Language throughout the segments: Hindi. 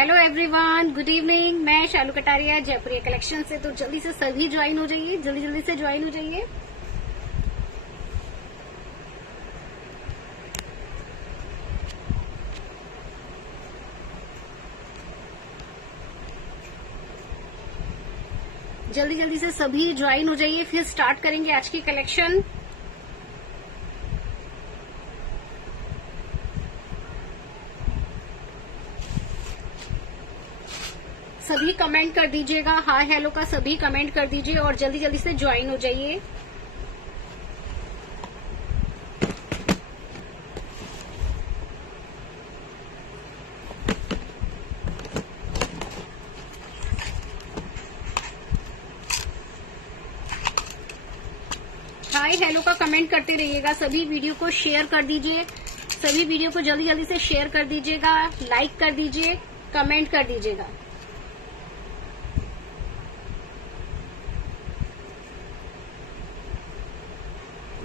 Hello everyone, good evening. मैं शालू कटारिया जयपुरिया कलेक्शन से। तो जल्दी से सभी ज्वाइन हो जाइए, जल्दी जल्दी से ज्वाइन हो जाइए। जल्दी जल्दी से सभी ज्वाइन हो जाइए, फिर स्टार्ट करेंगे आज की कलेक्शन। सभी कमेंट कर दीजिएगा, हाय हेलो का सभी कमेंट कर दीजिए और जल्दी जल्दी से ज्वाइन हो जाइए। हाय हेलो का कमेंट करते रहिएगा। सभी वीडियो को शेयर कर दीजिए, सभी वीडियो को जल्दी जल्दी से शेयर कर दीजिएगा, लाइक कर दीजिए, कमेंट कर दीजिएगा।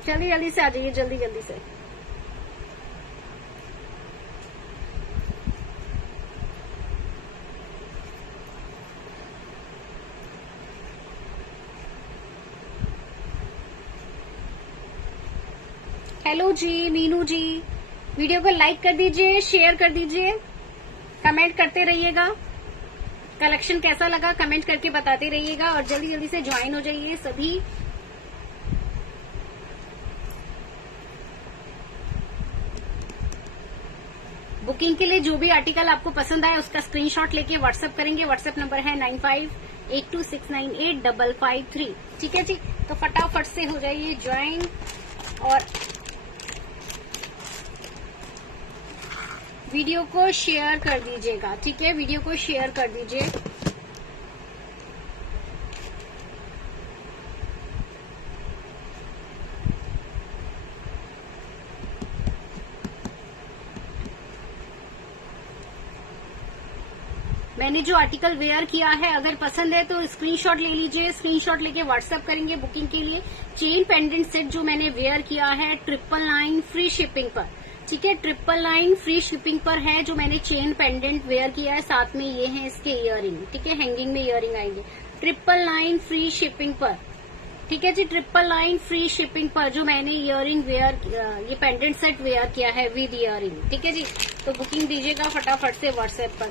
जल्दी जल्दी से आ जाइए, जल्दी जल्दी से। हेलो जी, मीनू जी, वीडियो को लाइक कर दीजिए, शेयर कर दीजिए, कमेंट करते रहिएगा। कलेक्शन कैसा लगा कमेंट करके बताते रहिएगा और जल्दी जल्दी से ज्वाइन हो जाइए सभी। बुकिंग के लिए जो भी आर्टिकल आपको पसंद आए उसका स्क्रीनशॉट लेके व्हाट्सएप करेंगे। व्हाट्सएप नंबर है 9582698553। ठीक है जी, तो फटाफट से हो जाइए ज्वाइन और वीडियो को शेयर कर दीजिएगा। ठीक है, वीडियो को शेयर कर दीजिए। मैंने जो आर्टिकल वेयर किया है अगर पसंद है तो स्क्रीनशॉट ले लीजिए, स्क्रीनशॉट लेके व्हाट्सएप करेंगे बुकिंग के लिए। चेन पेंडेंट सेट जो मैंने वेयर किया है 999 फ्री शिपिंग पर। ठीक है, 999 फ्री शिपिंग पर है जो मैंने चेन पेंडेंट वेयर किया है। साथ में ये है इसके इयरिंग। ठीक है, हैंगिंग में इयरिंग आएंगे 999 फ्री शिपिंग पर। ठीक है जी, 999 फ्री शिपिंग पर जो मैंने इयरिंग वेयर, ये पेंडेंट सेट वेयर किया है विद इयरिंग। ठीक है जी, तो बुकिंग दीजिएगा फटाफट से व्हाट्सएप पर।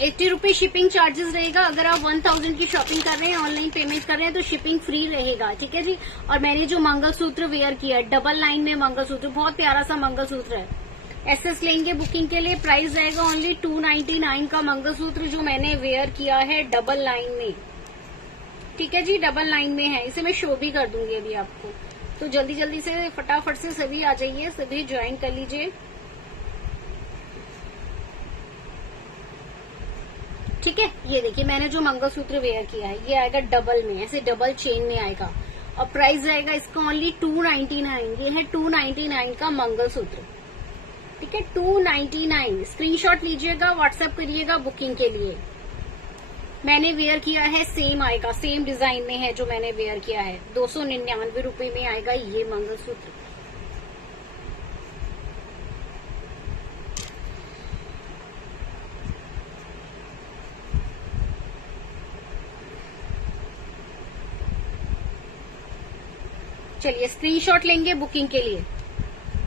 80 रुपए शिपिंग चार्जेस रहेगा। अगर आप 1000 की शॉपिंग कर रहे हैं, ऑनलाइन पेमेंट कर रहे हैं तो शिपिंग फ्री रहेगा। ठीक है जी, और मैंने जो मंगलसूत्र वेयर किया है डबल लाइन में मंगलसूत्र, बहुत प्यारा सा मंगलसूत्र है। एसएस लेंगे बुकिंग के लिए, प्राइस रहेगा ओनली 299 का मंगलसूत्र जो मैंने वेयर किया है डबल लाइन में। ठीक है जी, डबल लाइन में है। इसे मैं शो भी कर दूंगी अभी आपको। तो जल्दी जल्दी से फटाफट से सभी आ जाइए, सभी ज्वाइन कर लीजिए। ठीक है, ये देखिए मैंने जो मंगलसूत्र वेयर किया है ये आएगा डबल में, ऐसे डबल चेन में आएगा और प्राइस रहेगा इसका ओनली 299। ये है 299 का मंगलसूत्र। ठीक है, 299। स्क्रीनशॉट लीजिएगा, व्हाट्सएप करिएगा बुकिंग के लिए। मैंने वेयर किया है, सेम आएगा, सेम डिजाइन में है जो मैंने वेयर किया है। 299 रुपए में आएगा ये मंगलसूत्र। चलिए स्क्रीनशॉट लेंगे बुकिंग के लिए,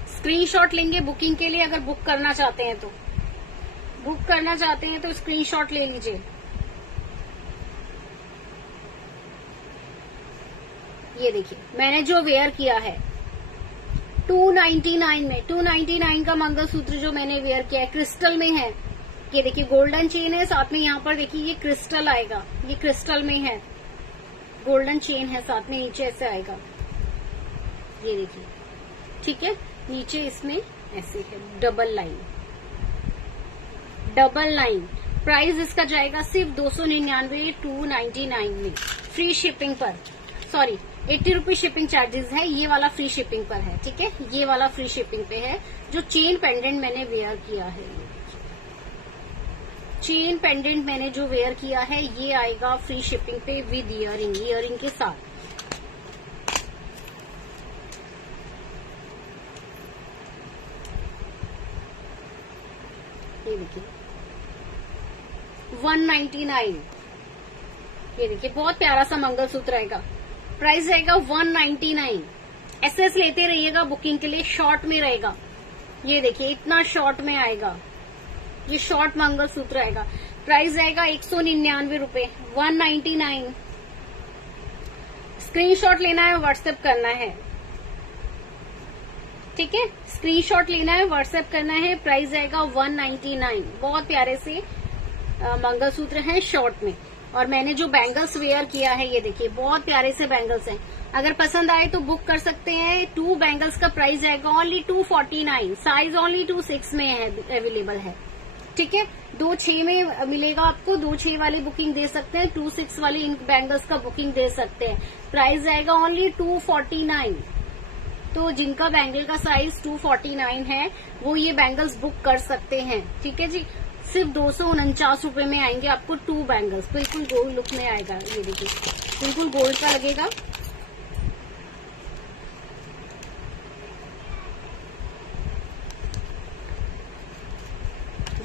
स्क्रीनशॉट लेंगे बुकिंग के लिए। अगर बुक करना चाहते हैं तो, बुक करना चाहते हैं तो स्क्रीनशॉट ले लीजिए। ये देखिए मैंने जो वेयर किया है 299 में, 299 का मंगलसूत्र जो मैंने वेयर किया है क्रिस्टल में है। ये देखिए गोल्डन चेन है, साथ में यहाँ पर देखिए ये क्रिस्टल आएगा, ये क्रिस्टल में है, गोल्डन चेन है, साथ में नीचे ऐसे आएगा। ये देखिए, ठीक है, नीचे इसमें ऐसे है double line, double line. Price इसका जाएगा सिर्फ 299, 299 में फ्री शिपिंग पर। सॉरी, 80 रुपीज शिपिंग चार्जेस है, ये वाला फ्री शिपिंग पर है। ठीक है, ये वाला फ्री शिपिंग पे है जो चेन पेंडेंट मैंने वेयर किया है। चेन पेंडेंट मैंने जो वेयर किया है ये आएगा फ्री शिपिंग पे विद इयरिंग, इयरिंग के साथ। ये देखिए 199। ये देखिए बहुत प्यारा सा मंगलसूत्र रहेगा, प्राइस रहेगा 199। एसएस लेते रहिएगा बुकिंग के लिए, शॉर्ट में रहेगा। ये देखिए इतना शॉर्ट में आएगा, ये शॉर्ट मंगलसूत्र आएगा, प्राइस रहेगा 199 रुपए, 199। स्क्रीनशॉट लेना है, व्हाट्सएप करना है, ठीक है, स्क्रीनशॉट लेना है, व्हाट्सएप करना है। प्राइस रहेगा 199। बहुत प्यारे से मंगलसूत्र हैं शॉर्ट में। और मैंने जो बैंगल्स वेयर किया है, ये देखिए बहुत प्यारे से बैंगल्स हैं। अगर पसंद आए तो बुक कर सकते हैं। 2 बैंगल्स का प्राइस रहेगा ओनली 249। साइज ओनली 2-6 में है, अवेलेबल है, ठीक है। 2-6 में मिलेगा आपको, 2-6 वाली बुकिंग दे सकते हैं, 2-6 वाली इन बैंगल्स का बुकिंग दे सकते हैं। प्राइस रहेगा ओनली 249। तो जिनका बैंगल का साइज 249 है वो ये बैंगल्स बुक कर सकते हैं, ठीक है जी। सिर्फ 249 रुपए में आएंगे आपको 2 बैंगल्स, बिल्कुल गोल्ड लुक में आएगा। ये देखिए बिल्कुल गोल्ड का लगेगा।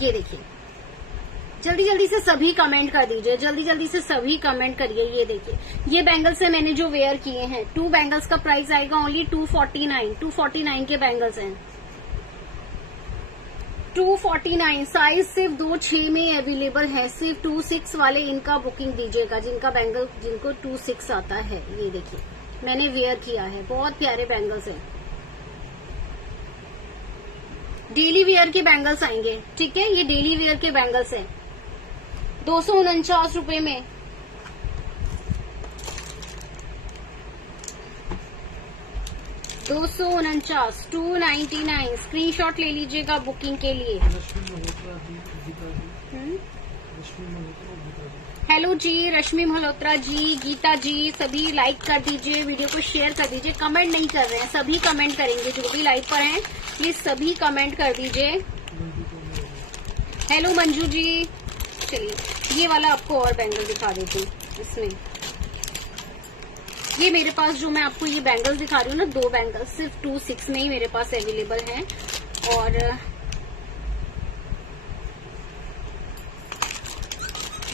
ये देखिए जल्दी जल्दी से सभी कमेंट कर दीजिए, जल्दी जल्दी से सभी कमेंट करिए। ये देखिए ये बैंगल्स है मैंने जो वेयर किए हैं। 2 बैंगल्स का प्राइस आएगा ओनली 249। 249 के बैंगल्स हैं, 249। साइज सिर्फ 2-6 में अवेलेबल है। सिर्फ 2-6 वाले इनका बुकिंग दीजिएगा, जिनका बैंगल जिनको 2-6 आता है। ये देखिए मैंने वेयर किया है, बहुत प्यारे बैंगल्स हैं। डेली वेयर के बैंगल्स आएंगे, ठीक है, ये डेली वेयर के बैंगल्स हैं 249 रुपए में। $249 स्क्रीनशॉट ले लीजिएगा बुकिंग के लिए। हेलो जी, रश्मि मल्होत्रा जी, गीता जी, सभी लाइक कर दीजिए, वीडियो को शेयर कर दीजिए। कमेंट नहीं कर रहे हैं, सभी कमेंट करेंगे, जो भी लाइव पर हैं प्लीज सभी कमेंट कर दीजिए। हेलो मंजू जी। चलिए ये वाला आपको और बैंगल दिखा देती हूँ। इसमें ये मेरे पास जो मैं आपको ये बैंगल्स दिखा रही हूँ ना, 2 बैंगल्स सिर्फ 2-6 में ही मेरे पास अवेलेबल हैं। और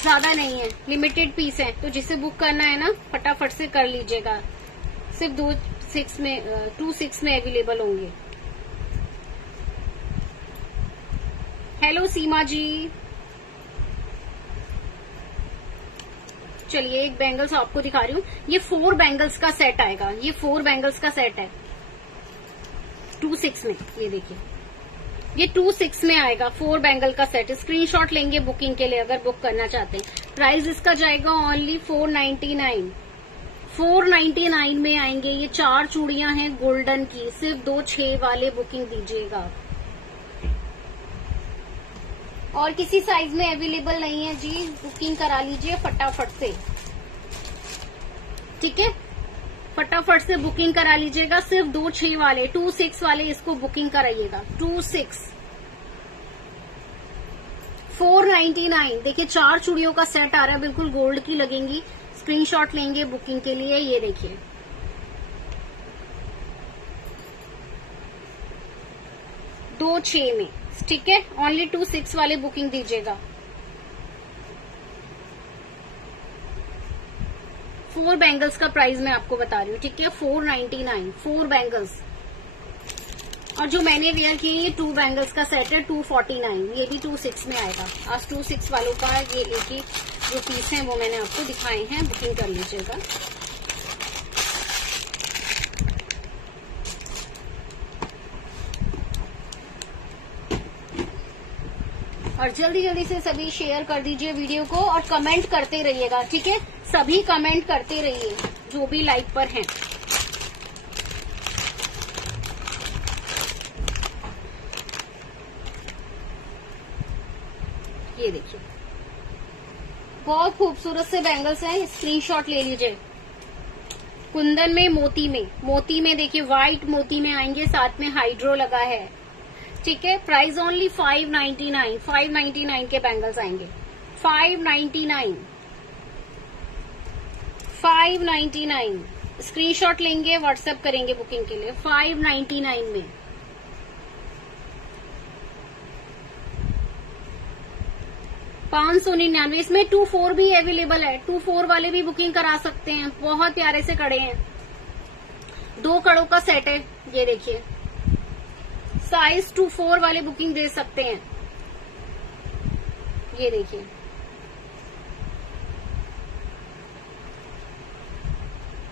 ज्यादा नहीं है, लिमिटेड पीस है, तो जिसे बुक करना है ना फटाफट से कर लीजिएगा। सिर्फ 2-6 में अवेलेबल होंगे। हेलो सीमा जी। चलिए एक बैंगल्स आपको दिखा रही हूँ। ये 4 बैंगल्स का सेट आएगा, ये 4 बैंगल्स का सेट है 2-6 में। ये देखिए ये 2-6 में आएगा, 4 बैंगल का सेट। स्क्रीनशॉट लेंगे बुकिंग के लिए अगर बुक करना चाहते हैं। प्राइस इसका जाएगा ओनली 499। 499 में आएंगे। ये 4 चूड़ियां हैं गोल्डन की, सिर्फ 2-6 वाले बुकिंग दीजिएगा। और किसी साइज में अवेलेबल नहीं है जी, बुकिंग करा लीजिए फटाफट से, ठीक है, फटाफट से बुकिंग करा लीजिएगा। सिर्फ 2-6 वाले, 2-6 वाले इसको बुकिंग कराइएगा। 2-6 499। देखिए 4 चूड़ियों का सेट आ रहा है, बिल्कुल गोल्ड की लगेंगी। स्क्रीनशॉट लेंगे बुकिंग के लिए। ये देखिए 2-6 में, ठीक है, ओनली 2-6 वाले बुकिंग दीजिएगा। 4 बैंगल्स का प्राइस मैं आपको बता रही हूँ, ठीक है, 499 4 बैंगल्स। और जो मैंने वेयर किए ये 2 बैंगल्स का सेट है 249। ये भी 2-6 में आएगा। आज 2-6 वालों का ये एक ही जो पीस है वो मैंने आपको दिखाए हैं, बुकिंग कर लीजिएगा। और जल्दी जल्दी से सभी शेयर कर दीजिए वीडियो को और कमेंट करते रहिएगा, ठीक है, सभी कमेंट करते रहिए जो भी लाइव पर हैं। ये देखिए बहुत खूबसूरत से बैंगल्स हैं, स्क्रीनशॉट ले लीजिए। कुंदन में, मोती में देखिए व्हाइट मोती में आएंगे, साथ में हाइड्रो लगा है, ठीक है। Price only 599। 599 के बैंगल्स आएंगे। 599 स्क्रीनशॉट लेंगे, व्हाट्सएप करेंगे बुकिंग के लिए। 599 में 599। इसमें 2-4 भी अवेलेबल है, 2-4 वाले भी बुकिंग करा सकते हैं। बहुत प्यारे से कड़े हैं, 2 कड़ों का सेट है। ये देखिए, साइज 2-4 वाले बुकिंग दे सकते हैं। ये देखिए,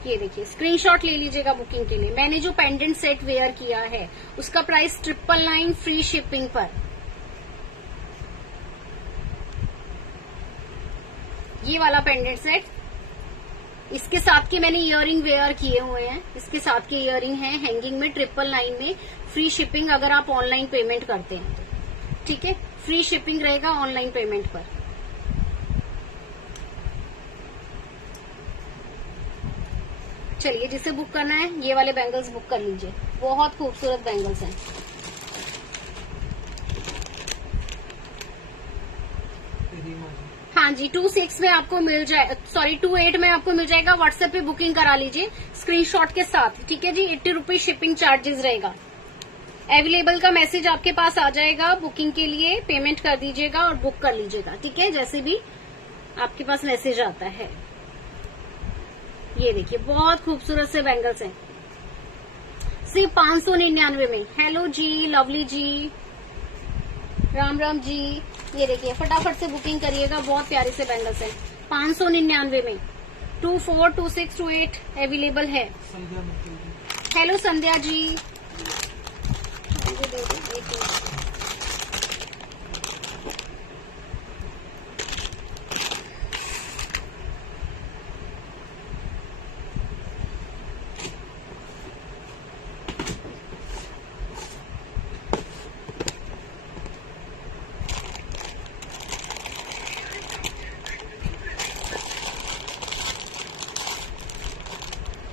ये देखिए, स्क्रीनशॉट ले लीजिएगा बुकिंग के लिए। मैंने जो पेंडेंट सेट वेयर किया है उसका प्राइस 999 फ्री शिपिंग पर। ये वाला पेंडेंट सेट, इसके साथ के मैंने इयररिंग वेयर किए हुए हैं। इसके साथ के इयररिंग है हैंगिंग में 999 में, फ्री शिपिंग अगर आप ऑनलाइन पेमेंट करते हैं तो। ठीक है, फ्री शिपिंग रहेगा ऑनलाइन पेमेंट पर। चलिए, जिसे बुक करना है ये वाले बैंगल्स बुक कर लीजिए, बहुत खूबसूरत बैंगल्स हैं। हाँ जी, 26 में आपको मिल जाए, सॉरी 28 में आपको मिल जाएगा। व्हाट्सएप पे बुकिंग करा लीजिए स्क्रीनशॉट के साथ। ठीक है जी, 80 रुपीज शिपिंग चार्जेस रहेगा। अवेलेबल का मैसेज आपके पास आ जाएगा, बुकिंग के लिए पेमेंट कर दीजिएगा और बुक कर लीजिएगा। ठीक है, जैसे भी आपके पास मैसेज आता है। ये देखिए, बहुत खूबसूरत से बैंगल्स हैं, सिर्फ 599 में। हेलो जी, लवली जी, राम राम जी। ये देखिए, फटाफट से बुकिंग करिएगा, बहुत प्यारे से बैंगल्स हैं 599 में। 24, 26, 28 अवेलेबल है। हेलो संध्या जी,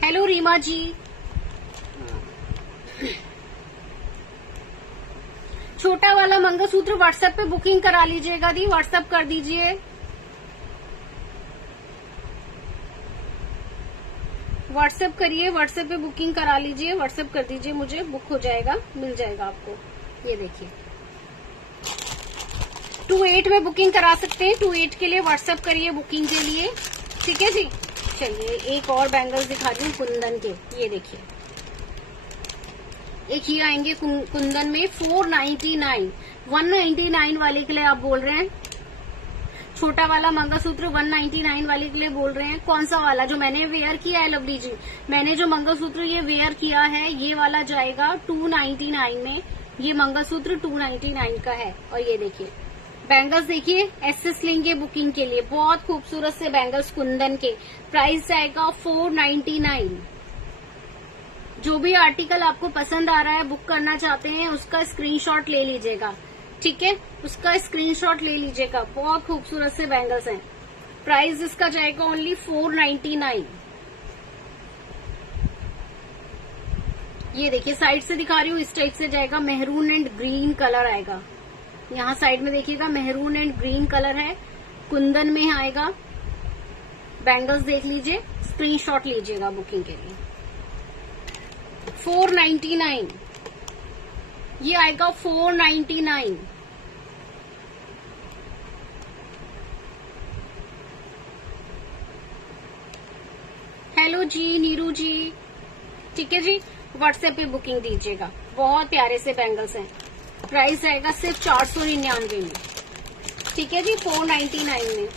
हेलो रीमा जी। छोटा वाला मंगलसूत्र व्हाट्सएप पे बुकिंग करा लीजिएगा दी, व्हाट्सएप कर दीजिए। व्हाट्सएप करिए, व्हाट्सएप पे बुकिंग करा लीजिए, व्हाट्सएप कर दीजिए मुझे, बुक हो जाएगा, मिल जाएगा आपको। ये देखिए, 28 में बुकिंग करा सकते हैं। 28 के लिए व्हाट्सएप करिए बुकिंग के लिए। ठीक है जी। चलिए, एक और बैंगल्स दिखा रही हूँ कुंदन के। ये देखिए, एक ही आएंगे कुंदन में 499, 199 वाले के लिए आप बोल रहे हैं। छोटा वाला मंगलसूत्र 199 वाले के लिए बोल रहे हैं। कौन सा वाला? जो मैंने वेयर किया है लवली जी, मैंने जो मंगलसूत्र ये वेयर किया है ये वाला जाएगा 299 में। ये मंगलसूत्र 299 का है। और ये देखिए बैंगल्स, देखिए एसएस लेंगे बुकिंग के लिए, बहुत खूबसूरत से बैंगल्स कुंदन के। प्राइस जाएगा 499। जो भी आर्टिकल आपको पसंद आ रहा है, बुक करना चाहते हैं, उसका स्क्रीनशॉट ले लीजिएगा। ठीक है, उसका स्क्रीनशॉट ले लीजिएगा। बहुत खूबसूरत से बैंगल्स हैं। प्राइस इसका जाएगा ओनली 499। ये देखिए, साइड से दिखा रही हूँ, इस टाइप से जाएगा, मेहरून एंड ग्रीन कलर आएगा। यहाँ साइड में देखिएगा, मेहरून एंड ग्रीन कलर है, कुंदन में आएगा। बैंगल्स देख लीजिए, स्क्रीनशॉट लीजिएगा बुकिंग के लिए। 499 ये आएगा, 499। हेलो जी नीरू जी। ठीक है जी, व्हाट्सएप पे बुकिंग दीजिएगा। बहुत प्यारे से बैंगल्स हैं। प्राइस आएगा सिर्फ 499 में। ठीक है जी, 499 में।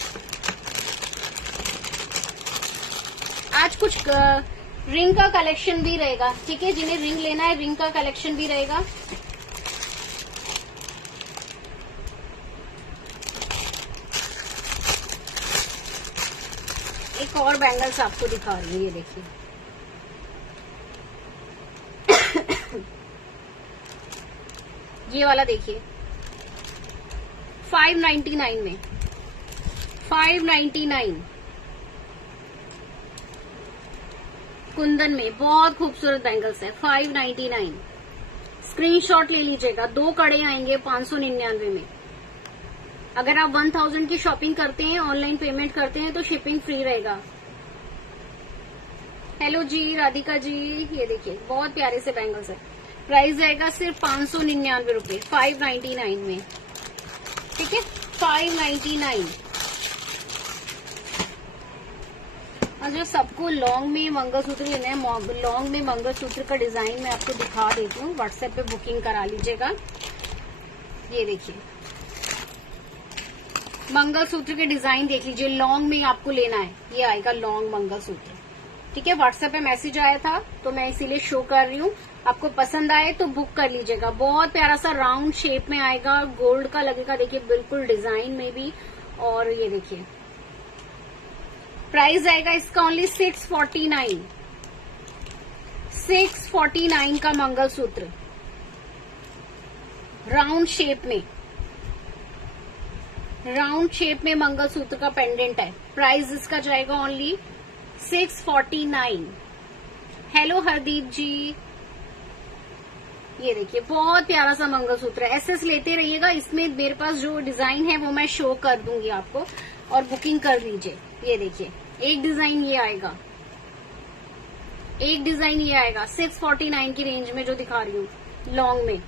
आज कुछ रिंग का कलेक्शन भी रहेगा। ठीक है, जिन्हें रिंग लेना है रिंग का कलेक्शन भी रहेगा। एक और बैंगल्स आपको दिखा रही हूँ, ये देखिए। ये वाला देखिए, 599 में, 599 कुंदन में। बहुत खूबसूरत बैंगल्स है, 599। स्क्रीनशॉट ले लीजिएगा। 2 कड़े आएंगे 599 में। अगर आप 1000 की शॉपिंग करते हैं, ऑनलाइन पेमेंट करते हैं, तो शिपिंग फ्री रहेगा। हेलो जी राधिका जी। ये देखिए, बहुत प्यारे से बैंगल्स है। प्राइस आएगा सिर्फ 599 रुपए, 599 में। ठीक है, 599। और जो सबको लॉन्ग में मंगलसूत्र लेना है, लॉन्ग में मंगलसूत्र का डिजाइन मैं आपको दिखा देती हूँ। व्हाट्सएप पे बुकिंग करा लीजिएगा। ये देखिए मंगलसूत्र के डिजाइन देख लीजिए। लॉन्ग में आपको लेना है, ये आएगा लॉन्ग मंगलसूत्र। ठीक है, व्हाट्सएप पे मैसेज आया था तो मैं इसीलिए शो कर रही हूँ। आपको पसंद आए तो बुक कर लीजिएगा। बहुत प्यारा सा राउंड शेप में आएगा, गोल्ड का लगेगा, देखिए बिल्कुल डिजाइन में भी। और ये देखिए प्राइस आएगा इसका ओनली 649। 649 का मंगलसूत्र राउंड शेप में, राउंड शेप में मंगलसूत्र का पेंडेंट है। प्राइस इसका जाएगा ओनली 649। हेलो हरदीप जी, ये देखिए बहुत प्यारा सा मंगलसूत्र है। एसएस लेते रहिएगा। इसमें मेरे पास जो डिजाइन है वो मैं शो कर दूंगी आपको, और बुकिंग कर लीजिए। ये देखिए एक डिजाइन ये आएगा, एक डिजाइन ये आएगा 649 की रेंज में जो दिखा रही हूँ लॉन्ग में।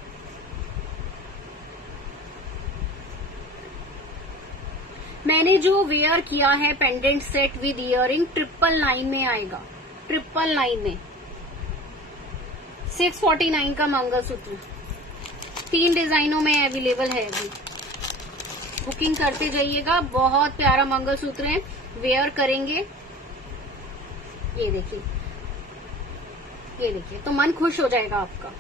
मैंने जो वेयर किया है पेंडेंट सेट विद इयरिंग 999 में आएगा, 999 में 649 का मंगलसूत्र। 3 डिजाइनों में अवेलेबल है अभी। बुकिंग करते जाइएगा। बहुत प्यारा मंगलसूत्र है, वेयर करेंगे। ये देखिए, ये देखिए तो मन खुश हो जाएगा आपका।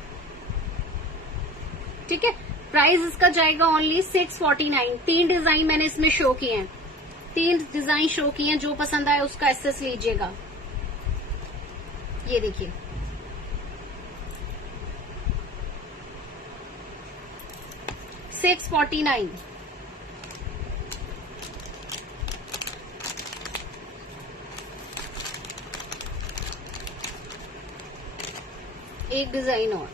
ठीक है, प्राइस इसका जाएगा ओनली 649। 3 डिजाइन मैंने इसमें शो किए हैं, 3 डिजाइन शो किए हैं। जो पसंद आए उसका एक्सेस लीजिएगा। ये देखिए 649। एक डिजाइन और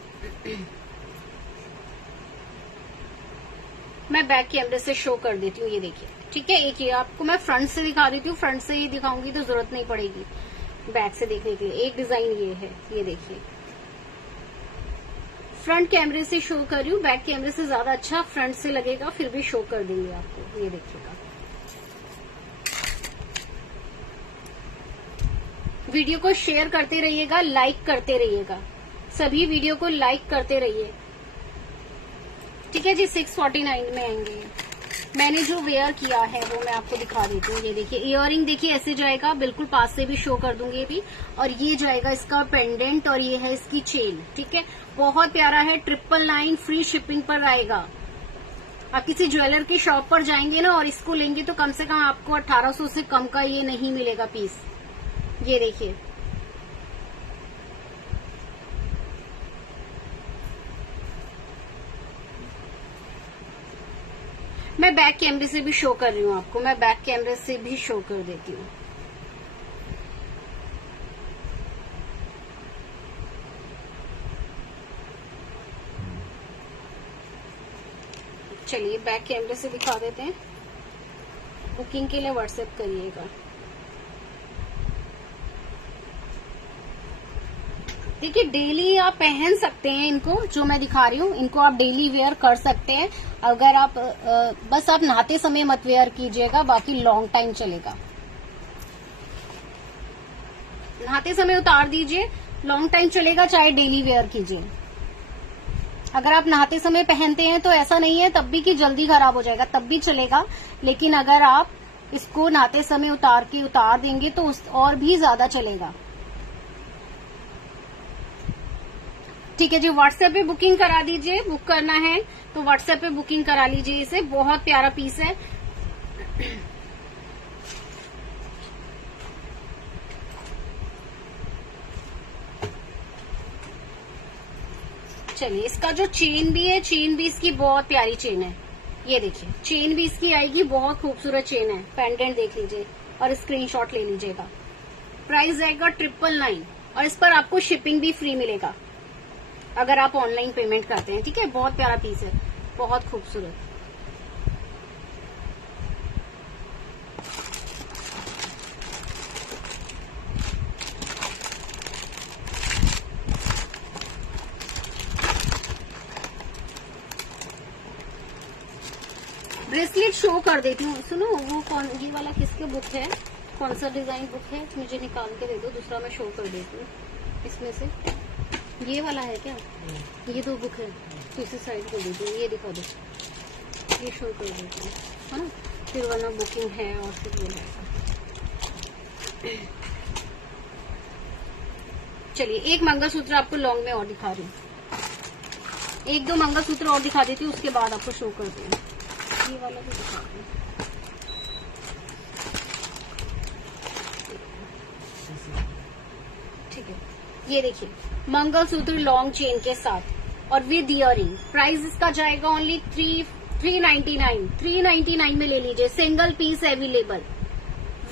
मैं बैक कैमरे से शो कर देती हूँ। ये देखिए, ठीक है। एक ये आपको मैं फ्रंट से दिखा देती हूँ। फ्रंट से ये दिखाऊंगी तो जरूरत नहीं पड़ेगी बैक से देखने के लिए। एक डिजाइन ये है, ये देखिए फ्रंट कैमरे से शो कर रही हूँ। बैक कैमरे से ज्यादा अच्छा फ्रंट से लगेगा, फिर भी शो कर देंगे आपको। ये देखिएगा, वीडियो को शेयर करते रहिएगा, लाइक करते रहिएगा। सभी वीडियो को लाइक करते रहिए। ठीक है जी, 649 में आएंगे। मैंने जो वेयर किया है वो मैं आपको दिखा देती हूँ। ये देखिए इयररिंग देखिए ऐसे जाएगा, बिल्कुल पास से भी शो कर दूंगी ये भी। और ये जाएगा इसका पेंडेंट, और ये है इसकी चेन। ठीक है, बहुत प्यारा है। 999 फ्री शिपिंग पर आएगा। आप किसी ज्वेलर की शॉप पर जाएंगे ना और इसको लेंगे तो कम से कम आपको 1800 से कम का ये नहीं मिलेगा पीस। ये देखिए मैं बैक कैमरे से भी शो कर रही हूँ आपको। मैं बैक कैमरे से भी शो कर देती हूँ। चलिए बैक कैमरे से दिखा देते हैं। बुकिंग के लिए व्हाट्सएप करिएगा। देखिए डेली आप पहन सकते हैं इनको, जो मैं दिखा रही हूँ इनको आप डेली वेयर कर सकते हैं। अगर आप बस आप नहाते समय मत वेयर कीजिएगा, बाकी लॉन्ग टाइम चलेगा। नहाते समय उतार दीजिए, लॉन्ग टाइम चलेगा, चाहे डेली वेयर कीजिए। अगर आप नहाते समय पहनते हैं तो ऐसा नहीं है तब भी कि जल्दी खराब हो जाएगा, तब भी चलेगा। लेकिन अगर आप इसको नहाते समय उतार देंगे तो और भी ज्यादा चलेगा। ठीक है जी, व्हाट्सएप पे बुकिंग करा दीजिए। बुक करना है तो व्हाट्सएप पे बुकिंग करा लीजिए इसे। बहुत प्यारा पीस है। चलिए इसका जो चेन भी है, चेन भी इसकी बहुत प्यारी चेन है। ये देखिए चेन भी इसकी आएगी, बहुत खूबसूरत चेन है। पेंडेंट देख लीजिए और स्क्रीनशॉट ले लीजिएगा। प्राइस आएगा 999 और इस पर आपको शिपिंग भी फ्री मिलेगा अगर आप ऑनलाइन पेमेंट करते हैं। ठीक है, बहुत प्यारा पीस है, बहुत खूबसूरत। ब्रेसलेट शो कर देती हूँ। सुनो, वो कौन, ये वाला किसके बुक है, कौन सा डिजाइन बुक है, मुझे निकाल के दे दो, दूसरा मैं शो कर देती हूँ। इसमें से ये वाला है क्या? ये दो बुक है, तो इसी साइड को दे दो, ये दिखा दो, ये शो कर देती हूँ, है ना, फिर वरना बुकिंग है और फिर ये रहेगा। चलिए एक मंगलसूत्र आपको लॉन्ग में और दिखा रही हूँ, एक दो मंगलसूत्र और दिखा देती हूँ, उसके बाद आपको शो करती हूँ। ये वाला भी दिखा दूँ, ठीक है। ये देखिए मंगलसूत्र लॉन्ग चेन के साथ और विद इयरिंग। प्राइस इसका जाएगा ओनली 399 में ले लीजिए, single piece available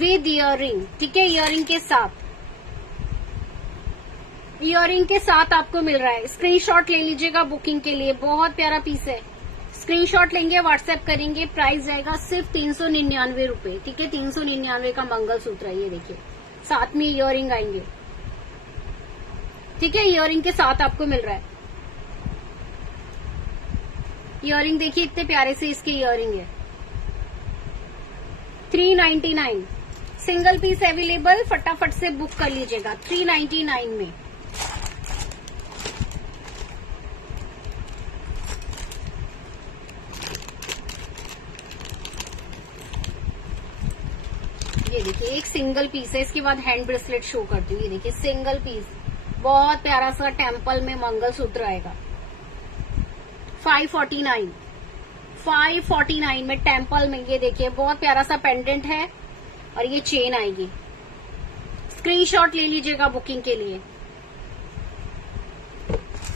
with earring, ठीक है। इयरिंग के साथ आपको मिल रहा है। स्क्रीनशॉट ले लीजिएगा बुकिंग के लिए, बहुत प्यारा पीस है। स्क्रीनशॉट लेंगे, व्हाट्सएप करेंगे, प्राइस जाएगा सिर्फ 399 रुपए, ठीक है। 399 का मंगलसूत्र है, ये देखिए, साथ में इयरिंग आएंगे, ठीक है। इयरिंग के साथ आपको मिल रहा है। इयरिंग देखिए इतने प्यारे से इसके इयरिंग है। 399 सिंगल पीस अवेलेबल, फटाफट से बुक कर लीजिएगा 399 में। ये देखिए एक सिंगल पीस है, इसके बाद हैंड ब्रेसलेट शो करती हूँ। ये देखिए सिंगल पीस, बहुत प्यारा सा टेम्पल में मंगलसूत्र आएगा। 549 में टेम्पल में, ये देखिए बहुत प्यारा सा पेंडेंट है और ये चेन आएगी। स्क्रीनशॉट ले लीजिएगा बुकिंग के लिए।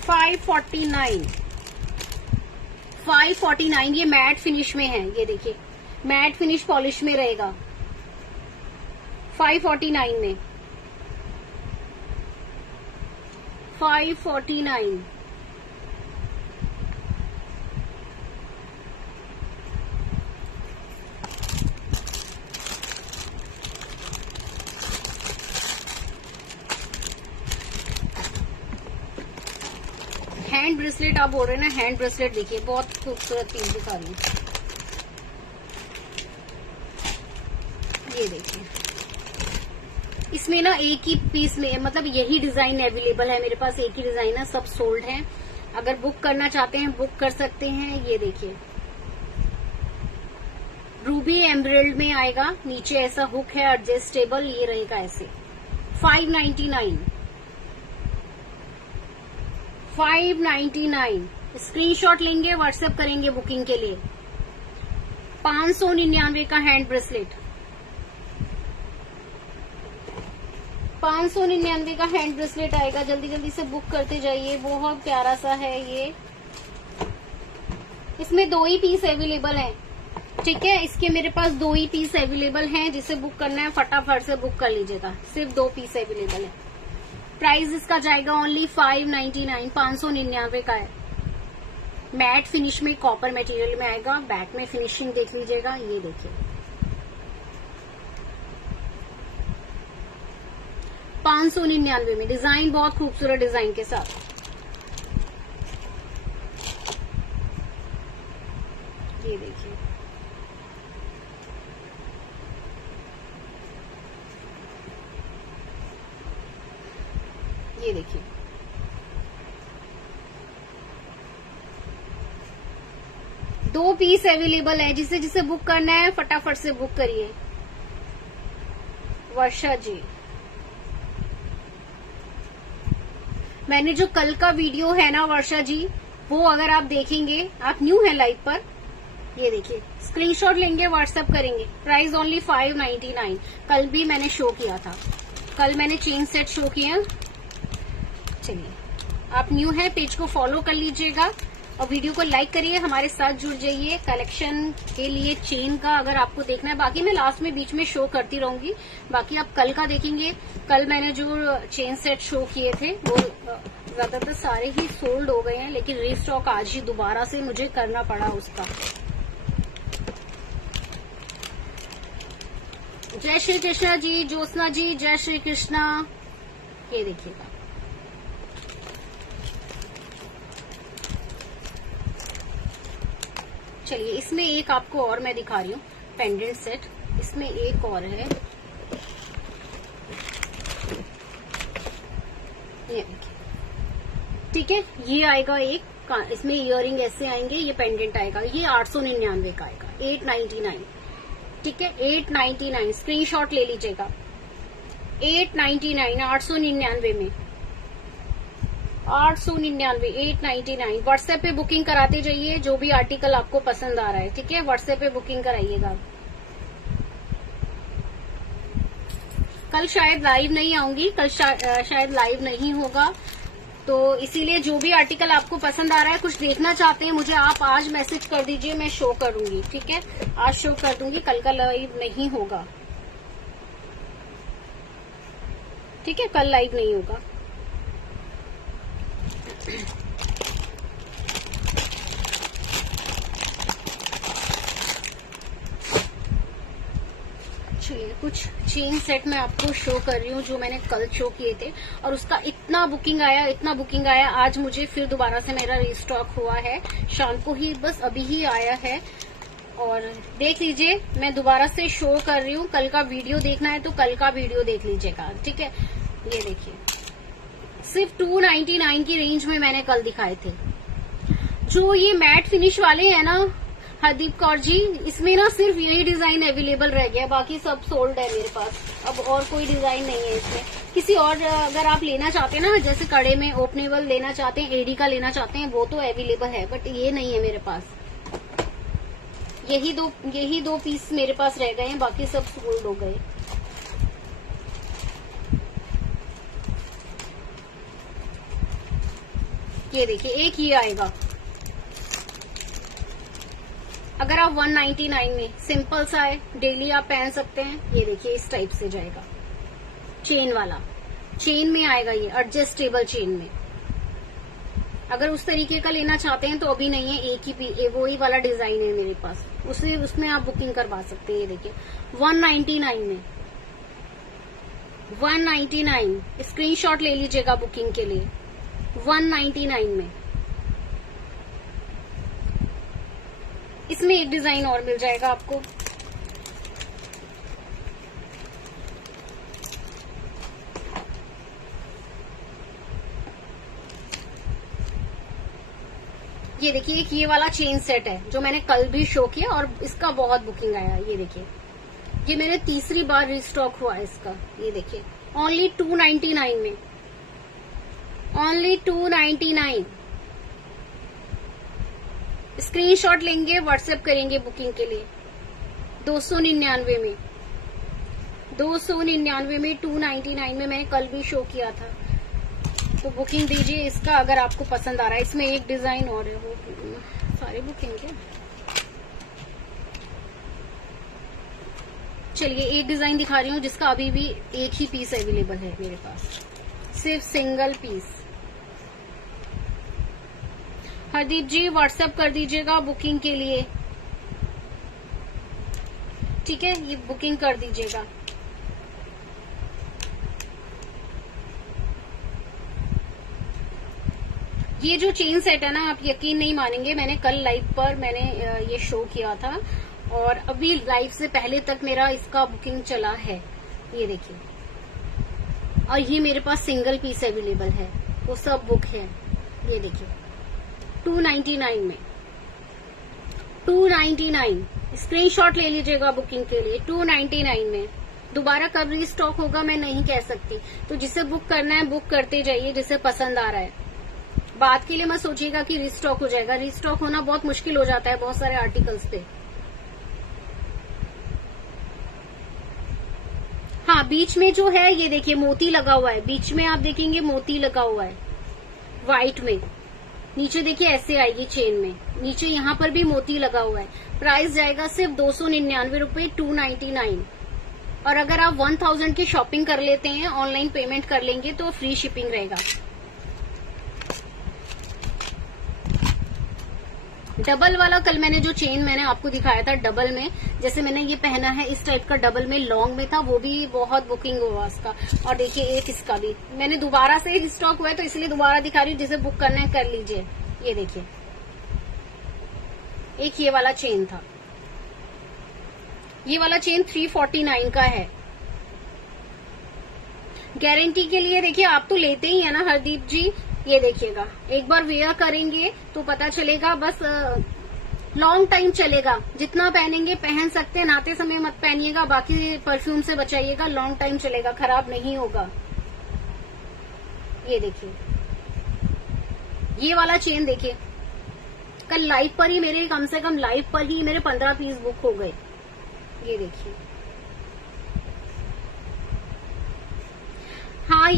549 ये मैट फिनिश में है, ये देखिए मैट फिनिश पॉलिश में रहेगा। 549 में 549 हैंड ब्रेसलेट आप बोल रहे हैं ना, हैंड ब्रेसलेट देखिए बहुत खूबसूरत पीस दिखा रही हूँ। ये देखिए इसमें ना एक ही पीस में, मतलब यही डिजाइन अवेलेबल है मेरे पास, एक ही डिजाइन है, सब सोल्ड है। अगर बुक करना चाहते हैं बुक कर सकते हैं। ये देखिए रूबी एम्ब्रेल्ड में आएगा, नीचे ऐसा हुक है एडजस्टेबल, ये रहेगा ऐसे। 599 स्क्रीनशॉट लेंगे, व्हाट्सएप करेंगे बुकिंग के लिए। 599 का हैंड ब्रेसलेट, 599 का हैंड ब्रेसलेट आएगा। जल्दी जल्दी से बुक करते जाइए, बहुत प्यारा सा है ये। इसमें 2 ही पीस अवेलेबल हैं, ठीक है। इसके मेरे पास 2 ही पीस अवेलेबल हैं, जिसे बुक करना है फटाफट से बुक कर लीजिएगा। सिर्फ 2 पीस अवेलेबल है। प्राइस इसका जाएगा ओनली 599, 599 का है। मैट फिनिश में कॉपर मटेरियल में आएगा। बैक में फिनिशिंग देख लीजिएगा, ये देखिए 599 में। डिजाइन बहुत खूबसूरत डिजाइन के साथ। ये देखिए ये देखिए दो पीस अवेलेबल है, जिसे जिसे बुक करना है फटाफट से बुक करिए। वर्षा जी, मैंने जो कल का वीडियो है ना वर्षा जी, वो अगर आप देखेंगे, आप न्यू है लाइव पर, ये देखिए स्क्रीनशॉट लेंगे, व्हाट्सएप करेंगे। Price only 599। कल भी मैंने शो किया था, कल मैंने चेन सेट शो किया। चलिए आप न्यू है, पेज को फॉलो कर लीजिएगा और वीडियो को लाइक करिए, हमारे साथ जुड़ जाइए कलेक्शन के लिए चेन का अगर आपको देखना है। बाकी मैं लास्ट में बीच में शो करती रहूंगी, बाकी आप कल का देखेंगे। कल मैंने जो चेन सेट शो किए थे वो ज्यादातर सारे ही सोल्ड हो गए हैं, लेकिन रीस्टॉक आज ही दोबारा से मुझे करना पड़ा उसका। जय श्री कृष्णा जी, ज्योत्सना जी जय श्री कृष्णा। ये देखिएगा चलिए इसमें एक आपको और मैं दिखा रही हूँ पेंडेंट सेट, इसमें एक और है, ये देखिए, ठीक है। ये आएगा एक, इसमें इयरिंग ऐसे आएंगे, ये पेंडेंट आएगा, ये 899 का आएगा, 899, ठीक है, 899। स्क्रीनशॉट ले लीजिएगा, 899, 899 में, 899, 899। व्हाट्सएप पे बुकिंग कराते जाइए, जो भी आर्टिकल आपको पसंद आ रहा है, ठीक है, व्हाट्सएप पे बुकिंग कराइएगा। कल शायद लाइव नहीं आऊंगी, कल शायद लाइव नहीं होगा, तो इसीलिए जो भी आर्टिकल आपको पसंद आ रहा है, कुछ देखना चाहते हैं, मुझे आप आज मैसेज कर दीजिए, मैं शो करूंगी, ठीक है, आज शो कर दूंगी, कल का लाइव नहीं होगा, ठीक है, कल लाइव नहीं होगा। चलिए कुछ चेन सेट मैं आपको शो कर रही हूँ जो मैंने कल शो किए थे, और उसका इतना बुकिंग आया, आज मुझे फिर दोबारा से मेरा रिस्टॉक हुआ है, शाम को ही, बस अभी ही आया है। और देख लीजिए, मैं दोबारा से शो कर रही हूँ, कल का वीडियो देखना है तो कल का वीडियो देख लीजिएगा, ठीक है। ये देखिए, सिर्फ 299 की रेंज में मैंने कल दिखाए थे। जो ये मैट फिनिश वाले हैं ना हरदीप कौर जी, इसमें ना सिर्फ यही डिजाइन अवेलेबल रह गया, बाकी सब सोल्ड है मेरे पास, अब और कोई डिजाइन नहीं है इसमें। किसी और अगर आप लेना चाहते हैं ना, जैसे कड़े में ओपनेबल लेना चाहते हैं, एडी का लेना चाहते हैं, वो तो अवेलेबल है, बट ये नहीं है मेरे पास। यही दो पीस मेरे पास रह गए हैं, बाकी सब सोल्ड हो गए। ये देखिए, एक ये आएगा, अगर आप 199 में सिंपल सा है, डेली आप पहन सकते हैं। ये देखिए, इस टाइप से जाएगा, चेन वाला, चेन में आएगा, ये एडजस्टेबल चेन में। अगर उस तरीके का लेना चाहते हैं तो अभी नहीं है, एक ही वो ही वाला डिजाइन है मेरे पास, उसमें आप बुकिंग करवा सकते हैं। ये देखिए 199 में, 199 स्क्रीनशॉट ले लीजिएगा बुकिंग के लिए, 199 में। इसमें एक डिजाइन और मिल जाएगा आपको, ये देखिए, एक ये वाला चेन सेट है जो मैंने कल भी शो किया और इसका बहुत बुकिंग आया। ये देखिए, ये मेरे तीसरी बार रिस्टॉक हुआ है इसका। ये देखिए, ओनली 299 में, ओनली 299। स्क्रीनशॉट लेंगे, व्हाट्सएप करेंगे बुकिंग के लिए। 299 में, 299 में, 299 में मैंने कल भी शो किया था, तो बुकिंग दीजिए इसका अगर आपको पसंद आ रहा है। इसमें एक डिजाइन और है, वो सारे बुकिंग है। चलिए एक डिजाइन दिखा रही हूँ जिसका अभी भी एक ही पीस अवेलेबल है मेरे पास, सिर्फ सिंगल पीस। हरदीप जी व्हाट्सएप कर दीजिएगा बुकिंग के लिए, ठीक है, ये बुकिंग कर दीजिएगा। ये जो चेन सेट है ना, आप यकीन नहीं मानेंगे, मैंने कल लाइव पर मैंने ये शो किया था और अभी लाइव से पहले तक मेरा इसका बुकिंग चला है। ये देखिए, और ये मेरे पास सिंगल पीस अवेलेबल है, वो सब बुक है। ये देखिए 299 में, 299 स्क्रीनशॉट ले लीजिएगा बुकिंग के लिए। 299 में दोबारा कब रीस्टॉक होगा मैं नहीं कह सकती, तो जिसे बुक करना है बुक करते जाइए, जिसे पसंद आ रहा है। बात के लिए मत सोचिएगा कि रीस्टॉक हो जाएगा, रीस्टॉक होना बहुत मुश्किल हो जाता है बहुत सारे आर्टिकल्स पे। हाँ, बीच में जो है ये देखिए मोती लगा हुआ है, बीच में आप देखेंगे मोती लगा हुआ है व्हाइट में। नीचे देखिए ऐसे आएगी चेन में, नीचे यहाँ पर भी मोती लगा हुआ है। प्राइस जाएगा सिर्फ 299 रुपए, 299। और अगर आप 1000 की शॉपिंग कर लेते हैं, ऑनलाइन पेमेंट कर लेंगे तो फ्री शिपिंग रहेगा। डबल वाला कल मैंने जो चेन मैंने आपको दिखाया था डबल में, जैसे मैंने ये पहना है इस टाइप का, डबल में लॉन्ग में था, वो भी बहुत बुकिंग हुआ उसका। और देखिए एक इसका भी मैंने दोबारा से स्टॉक हुआ है तो इसलिए दोबारा दिखा रही हूँ, जिसे बुक करना है कर लीजिए। ये देखिए एक ये वाला चेन था, ये वाला चेन 349 का है। गारंटी के लिए देखिए, आप तो लेते ही है ना हरदीप जी, ये देखिएगा एक बार वेयर करेंगे तो पता चलेगा, बस लॉन्ग टाइम चलेगा, जितना पहनेंगे पहन सकते हैं, नहाते समय मत पहनिएगा, बाकी परफ्यूम से बचाइएगा, लॉन्ग टाइम चलेगा, खराब नहीं होगा। ये देखिए ये वाला चेन देखिए, कल लाइव पर ही मेरे कम से कम लाइव पर ही मेरे 15 पीस बुक हो गए। ये देखिए, हाँ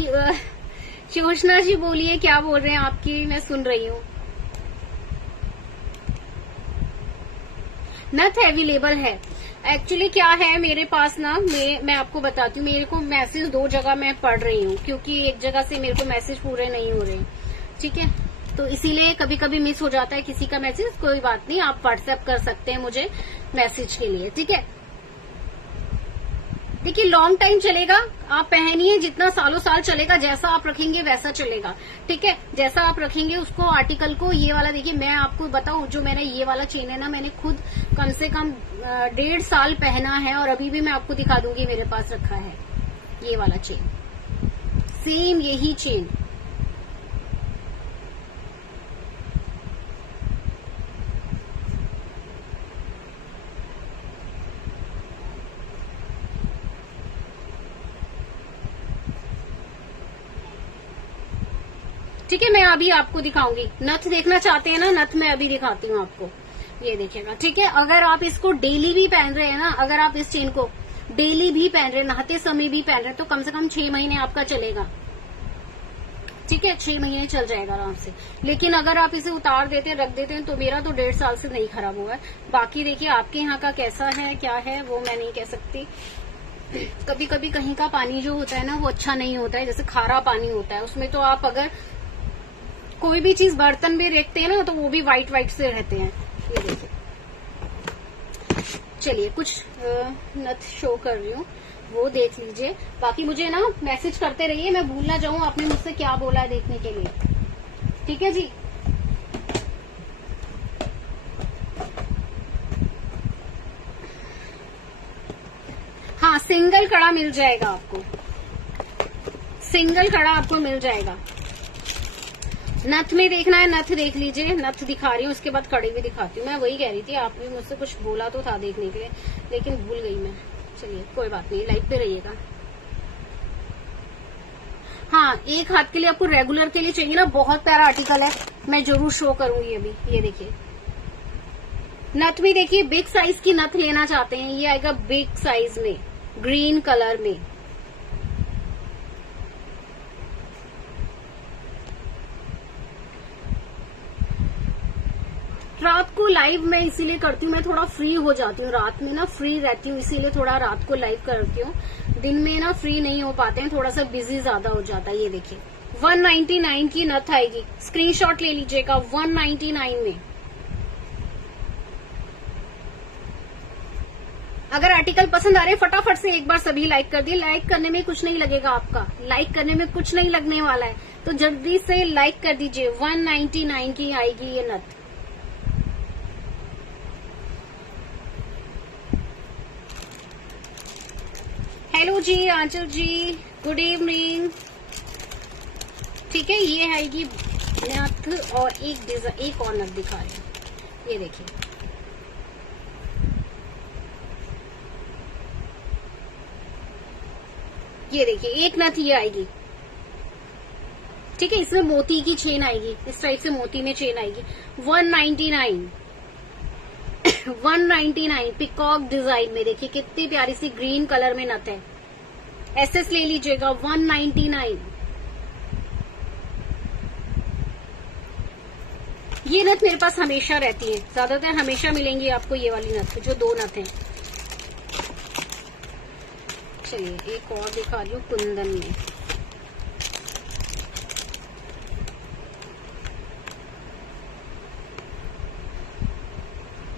योजना जी बोलिए, क्या बोल रहे हैं आपकी, मैं सुन रही हूँ। नथ अवेलेबल है। एक्चुअली क्या है मेरे पास ना, मैं आपको बताती हूँ, मेरे को मैसेज 2 जगह मैं पढ़ रही हूँ, क्योंकि एक जगह से मेरे को मैसेज पूरे नहीं हो रहे, ठीक है, तो इसीलिए कभी कभी मिस हो जाता है किसी का मैसेज। कोई बात नहीं, आप व्हाट्सएप कर सकते हैं मुझे मैसेज के लिए, ठीक है। देखिए लॉन्ग टाइम चलेगा, आप पहनिए, जितना सालों साल चलेगा, जैसा आप रखेंगे वैसा चलेगा, ठीक है, जैसा आप रखेंगे उसको, आर्टिकल को। ये वाला देखिए, मैं आपको बताऊं, जो मैंने ये वाला चेन है ना, मैंने खुद कम से कम 1.5 साल पहना है, और अभी भी मैं आपको दिखा दूंगी, मेरे पास रखा है ये वाला चेन, सेम यही चेन। ठीक है, मैं अभी आपको दिखाऊंगी। नथ देखना चाहते हैं ना, नथ मैं अभी दिखाती हूँ आपको, ये देखिएगा, ठीक है। अगर आप इसको डेली भी पहन रहे हैं ना, अगर आप इस चेन को डेली भी पहन रहे हैं, नहाते समय भी पहन रहे हैं, तो कम से कम 6 महीने आपका चलेगा, ठीक है, 6 महीने चल जाएगा आराम से। लेकिन अगर आप इसे उतार देते हैं, रख देते हैं, तो मेरा तो 1.5 साल से नहीं खराब हुआ है। बाकी देखिए आपके यहाँ का कैसा है, क्या है, वो मैं नहीं कह सकती। कभी कभी कहीं का पानी जो होता है ना, वो अच्छा नहीं होता है, जैसे खारा पानी होता है, उसमें तो आप अगर कोई भी चीज बर्तन में रखते हैं ना, तो वो भी व्हाइट व्हाइट से रहते हैं। ये देखिए, चलिए कुछ नथ शो कर रही हूँ, वो देख लीजिए। बाकी मुझे ना मैसेज करते रहिए, मैं भूल ना जाऊं आपने मुझसे क्या बोला है देखने के लिए, ठीक है जी। हाँ, सिंगल कड़ा मिल जाएगा आपको, सिंगल कड़ा आपको मिल जाएगा। नथ में देखना है, नथ देख लीजिए, नथ दिखा रही हूँ, उसके बाद कड़ी भी दिखाती हूँ। मैं वही कह रही थी, आपने मुझसे कुछ बोला तो था देखने के लिए, लेकिन भूल गई मैं। चलिए कोई बात नहीं, लाइव पे रहिएगा। हाँ, एक हाथ के लिए आपको रेगुलर के लिए चाहिए ना, बहुत प्यारा आर्टिकल है, मैं जरूर शो करूंगी अभी। ये देखिए नथ में, देखिए बिग साइज की नथ लेना चाहते हैं, ये आएगा बिग साइज में, ग्रीन कलर में। रात को लाइव मैं इसीलिए करती हूँ, मैं थोड़ा फ्री हो जाती हूँ, रात में ना फ्री रहती हूँ, इसीलिए थोड़ा रात को लाइव करती हूँ। दिन में ना फ्री नहीं हो पाते हैं, थोड़ा सा बिजी ज्यादा हो जाता है। ये देखिए 199 की नथ आएगी, स्क्रीनशॉट ले लीजिएगा, 199 में। अगर आर्टिकल पसंद आ रहे फटाफट से एक बार सभी लाइक कर दिए। लाइक करने में कुछ नहीं लगेगा आपका, लाइक करने में कुछ नहीं लगने वाला है, तो जल्दी से लाइक कर दीजिए। 199 की आएगी ये नथ। हेलो जी आंचल जी, गुड इवनिंग। ठीक है, ये आएगी नथ, और एक और नथ दिखा रहे हैं, ये देखिए। ये देखिए एक नथ ये आएगी, ठीक है, इसमें मोती की चेन आएगी, इस टाइप से मोती में चेन आएगी। 199 199 पिकॉक डिजाइन में, देखिए कितनी प्यारी सी ग्रीन कलर में नथ है। एसएस ले लीजिएगा, 199। ये नथ मेरे पास हमेशा रहती है, ज्यादातर हमेशा मिलेंगी आपको ये वाली नथ, जो 2 नथ हैं। चलिए एक और दिखा रही हूँ कुंदन में।